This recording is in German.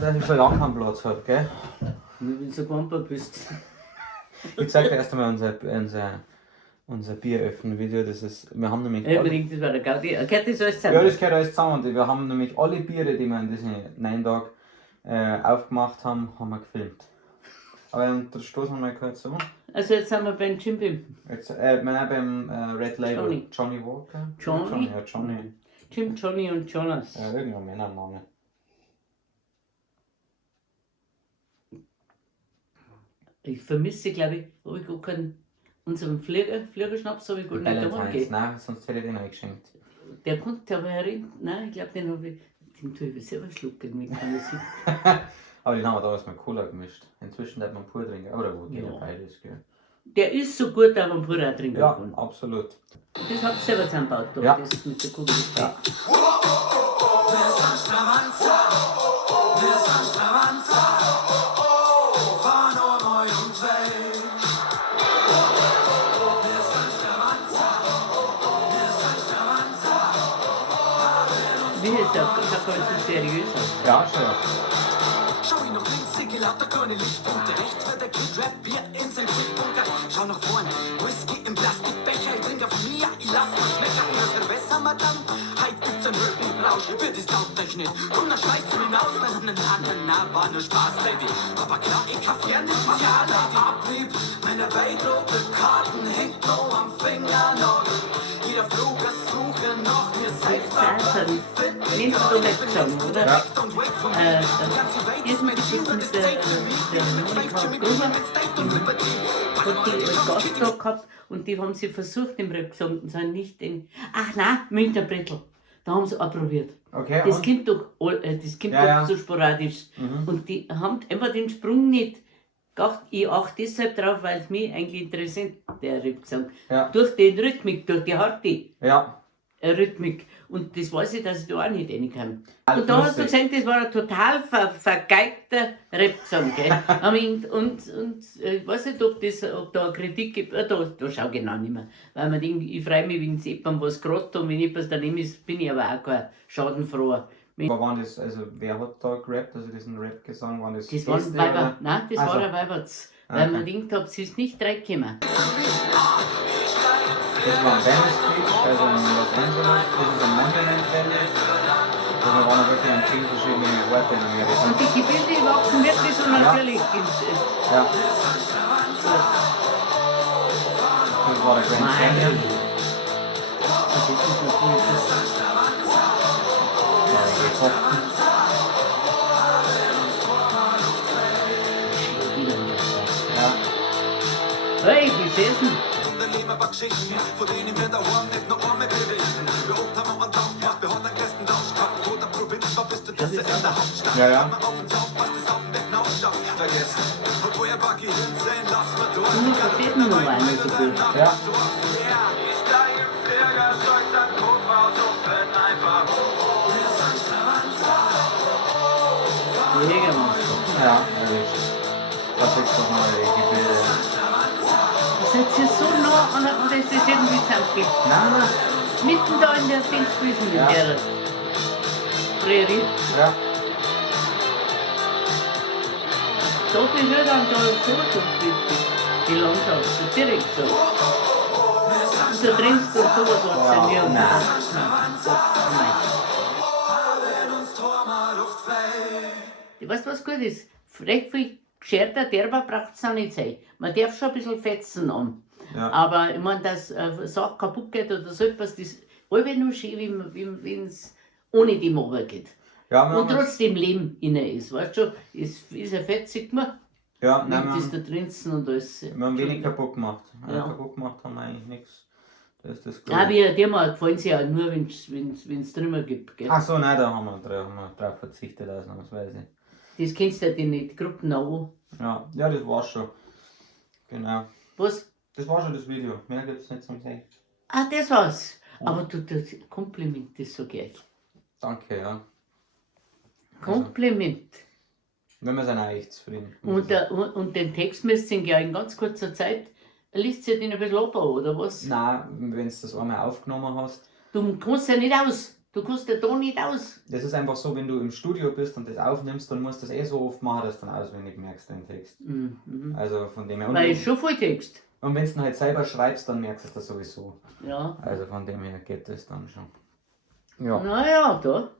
Dass ich schon lange keinen Platz habe, gell? Wenn du so gewandert bist. Ich zeig dir erst einmal unser Bieröffnen-Video. Das ist, wir haben nämlich Unbedingt, das war der Gaudi. Gehört das alles zusammen? ja, das gehört alles zusammen. Wir haben nämlich alle Biere, die wir in diesen 9 Tagen aufgemacht haben, haben wir gefilmt. Aber das stoßen wir mal kurz an. Also jetzt sind wir beim Jim Beam. Jetzt, nein, beim Red Label. Johnny Walker. Johnny? Ja, Johnny. Jim, Johnny und Jonas. Ja, irgendein Männername. Ich vermisse, glaube ich, habe ich gar keinen. Unseren Fliegerschnaps habe ich gar nicht da Valentine's, gegeben. nein, sonst hätte ich den auch geschenkt. Der kommt aber herin. Nein, ich glaube, den habe ich. Den tue ich selber schlucken. Wie kann das sein? Aber den haben wir damals mit Cola gemischt. Inzwischen darf man pur trinken. Oder wo geht Ja. ja beides, gell? Der ist so gut, dass man pur auch trinken Ja, kann. absolut. Das habe ich selber zusammengebaut, da, Ja. das mit der Kugel. Ja. Wie ist der? Das schaut ganz so seriös aus. Ja, schon. Schau ihn nach links, sehe lauter grüne Lichtpunkte. Rechts wird der Kid Rap, Bier in sein Sichtbunker. Schau nach vorn, Whisky im Plastikbecher. Ich trinke von mir, ich lass mich schmecken. Hört besser, Madame? Heute gibt's einen Rückenrausch, wird es taugt euch nicht. Komm, dann schmeißt du ihn aus, dann einen anderen, na, war nur Spaß, Lady. Aber klar, ich hab gern das Spezial, Lady. Abrieb, meine Weidrote Karten hängt noch am Fingernagel. Jeder Flug ist Suche nach mir selbst. Nimmst du nicht schon, oder? Ja. Ist mit der Monika Gruber hat die als Gast da gehabt und die haben sie versucht im Rap-Gesang und sind nicht den. Ach nein, Münchner Brettel. Da haben sie auch probiert. Okay. Das und? kommt doch, Ja, ja. so sporadisch. Mhm. Und die haben einfach den Sprung nicht gedacht. Ich achte deshalb drauf, weil es mich eigentlich interessiert, der Rap-Gesang. Ja. Durch den Rhythmik, durch die harte Ja. Rhythmik. Und das weiß ich, dass ich da auch nicht reinkomme. Also Und da hast du lustig. gesehen, das war ein total vergeigter Rap-Song. Ich weiß nicht, ob da eine Kritik gibt. Da schau ich genau nicht mehr. Weil man denkt, ich freue mich, wenn es jemandem was gerade und wenn etwas daneben ist, bin ich aber auch kein schadenfroher. Aber waren das, also wer hat da gerappt, also diesen Rap-Gesang, waren das Das waren Gäste, Weiber. oder? Nein, das Also. war ein Weiberts. Weil Okay. man denkt, ob sie es nicht reinkommen. Das war ein Venice Beach, also in Los Angeles, das ist ein Monument Venice. Und wir waren wirklich an 10 verschiedene Orte in Amerika. Und die Gebilde wachsen wirklich so natürlich. Ja. Das war der Grand Canyon. Das ist so cool. Ja, die Gekochten. Ja. Hey, gesessen. Geschichten, von denen wir daheim nicht noch einmal berichten. Wir oft haben wir einen Tausch gemacht, wir hatten einen Gästen Tausch gehabt. Wo der Provinz war, bist du das in der Hauptstadt. Ja, ja. Wenn man auf uns aufpasst, ist auf dem Weg nachschafft. Vergessen, und wo ihr Buggy hinsehen, lass mal durch. Du verstehst mich noch einmal so gut. Ja. Ich steig im Flieger, steig dann Kopf aus und bin einfach Jägermeister. Ja, erwischt. Da kriegst du mal die Gebilde. Seid ihr so nah und das ist irgendwie zusammengeklebt. Nein, Mitten da in der Dingswiesen, in Ja. der Prärie. ja. Da berührt dann da so die Landschaft, so direkt so. Und du trinkst und sowas was Wow, ja nie. nein. Weißt du, was gut ist? Recht viel gescherter, derber braucht es auch nicht sein. Man darf schon ein bisschen fetzen an. Ja. Aber ich meine, dass eine Sache kaputt geht oder so etwas, das ist alle nur schön, wenn es ohne die Mauer geht. Ja, wir Und haben trotzdem Leben inne ist. Weißt du, ist ja fetzig gemacht. ja, nein, Nichts ist da drinzen und alles. wir haben wenig kaputt gemacht. Ja. Kaputt gemacht haben wir eigentlich nichts. Das ist das Gute. Ah, die gefallen sie ja nur, wenn es drüber gibt. Gell? Ach so, nein, da haben wir drauf verzichtet, ausnahmsweise. Das kennst du ja die Gruppen auch. Ja, ja, das war's schon. Genau. Was? Das war schon das Video. Mehr gibt's nicht zum Sehen. Ah, das war's. Aber du, das Kompliment, das so gleich. Danke, ja. Kompliment. Wenn wir sind eigentlich zufrieden. Und den Text müsst ihr ja in ganz kurzer Zeit, liest ihr den ein bisschen ab, oder was? Nein, wenn du das einmal aufgenommen hast. Du kannst ja nicht aus. Du kannst den Ton nicht aus. Das ist einfach so, wenn du im Studio bist und das aufnimmst, dann musst du das so oft machen, dass du dann auswendig merkst, den Text. Mhm. Also von dem her. Weil ist schon voll Text. Und wenn du ihn halt selber schreibst, dann merkst du das sowieso. Ja. Also von dem her geht das dann schon. Ja. Naja, da.